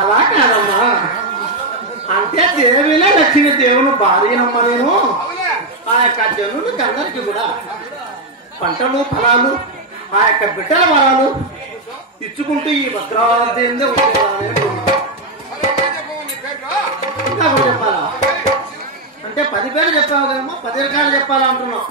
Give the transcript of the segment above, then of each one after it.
అలా కాదమ్మా, అంటే దేవినే లక్ష్మి దేవుని భార్యనమ్మా నేను. ఆ యొక్క జనులకి అందరికి కూడా పంటలు ఫలాలు ఆ యొక్క బిడ్డల వరాలు ఇచ్చుకుంటూ ఈ భద్రావతి చెప్పాలా అంటే 10 పేర్లు చెప్పావు కదమ్మా, 10 రకాలు చెప్పాలా అంటున్నావు.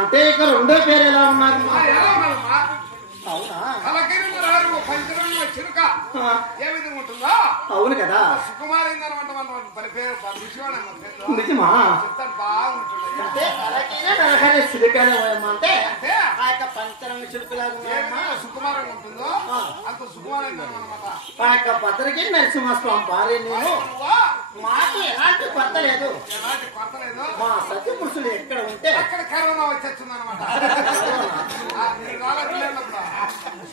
అంటే ఇక రెండో పేరు ఎలా ఉన్నది? అవును కదా, నిజమా? అంటే అంటే ఆ యొక్క పంచరంగ చిలుకలాగా సుకుమారంగా ఉంటుందో అంత సుకుమారంగా ఆ యొక్క భద్రకి నరసింహస్వామి భార్య నేను. మాకు ఎలాంటి కొత్త లేదు, మా సత్య పురుషులు ఎక్కడ ఉంటే అక్కడ కరోనా వచ్చేస్తుంది అనమాట.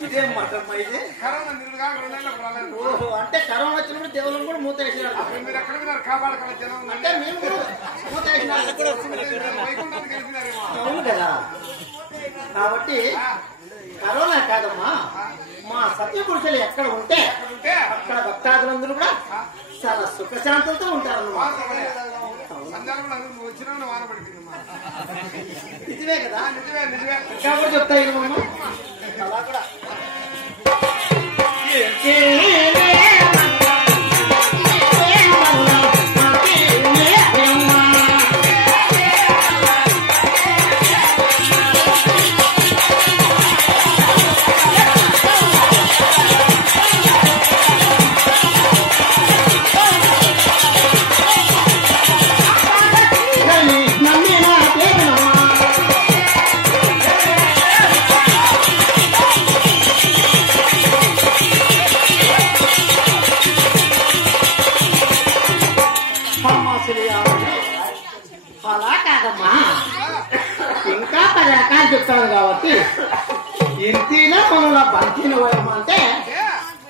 ఇదేం మాటమ్మా ఇది? ఓహో, అంటే కరోనా వచ్చినప్పుడు దేవులను కూడా మూత వేసినారు. మీరు ఎక్కడ విన్నారు? కాపాడగల జనం అంటే మేము మూత వేసినారు. అవును కదా, కాబట్టి కరోనా కాదమ్మా, మా సత్య పురుషులు ఎక్కడ ఉంటే అక్కడ భక్తాదులందరూ కూడా చాలా సుఖశాంతులతో ఉంటారన్నమాట. నిజమే కదా, ఇంకా కూడా చెప్తాయి అలా కూడా. అలా కాదమ్మా, ఇంకా 10 రకాలు చెప్తాను కాబట్టి ఇంటిలో మనల బంతిని అంటే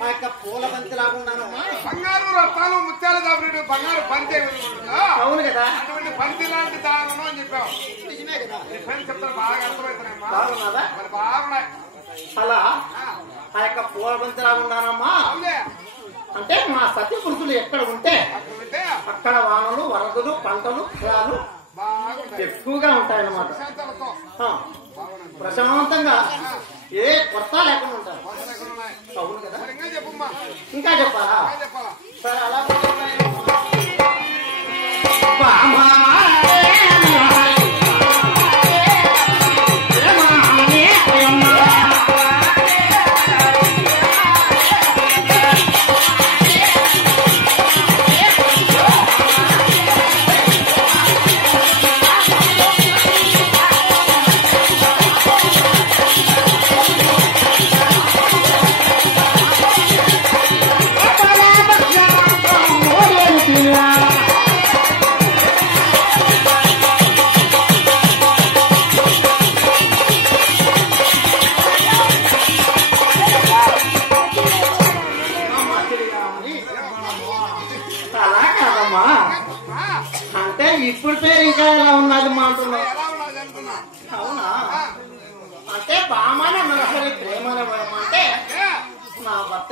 ఆ యొక్క పూల బంతి లాగుండానమ్మా. బంగారు రత్నాలు ముత్యాల దాబరి బంగారు బంతి. అవును కదా, అటువంటి బంతి లాంటి దానం అని చెప్పావు. నిజమే కదా, చెప్తాను బాగా అర్థమవుతున్నాయమ్మా. బాగున్నదా? మరి బాగున్నాయి. అలా ఆ యొక్క పూల బంతి లాగుండానమ్మా. అంటే మా సత్య పురుషులు ఎక్కడ ఉంటే అక్కడ వానలు వరదలు పంటలు ఫలాలు ఎక్కువగా ఉంటాయన్నమాట. ప్రశాంతంగా ఏ కొత్త లేకుండా ఉంటారు. అవును కదా, ఇంకా చెప్పాలా? సరే అలా అంటే ఇప్పుడు పేరు ఇంకా ఎలా ఉన్నది మా అంటున్నావు. అవునా, అంటే బామాన మనసరి ప్రేమ అంటే నా భర్త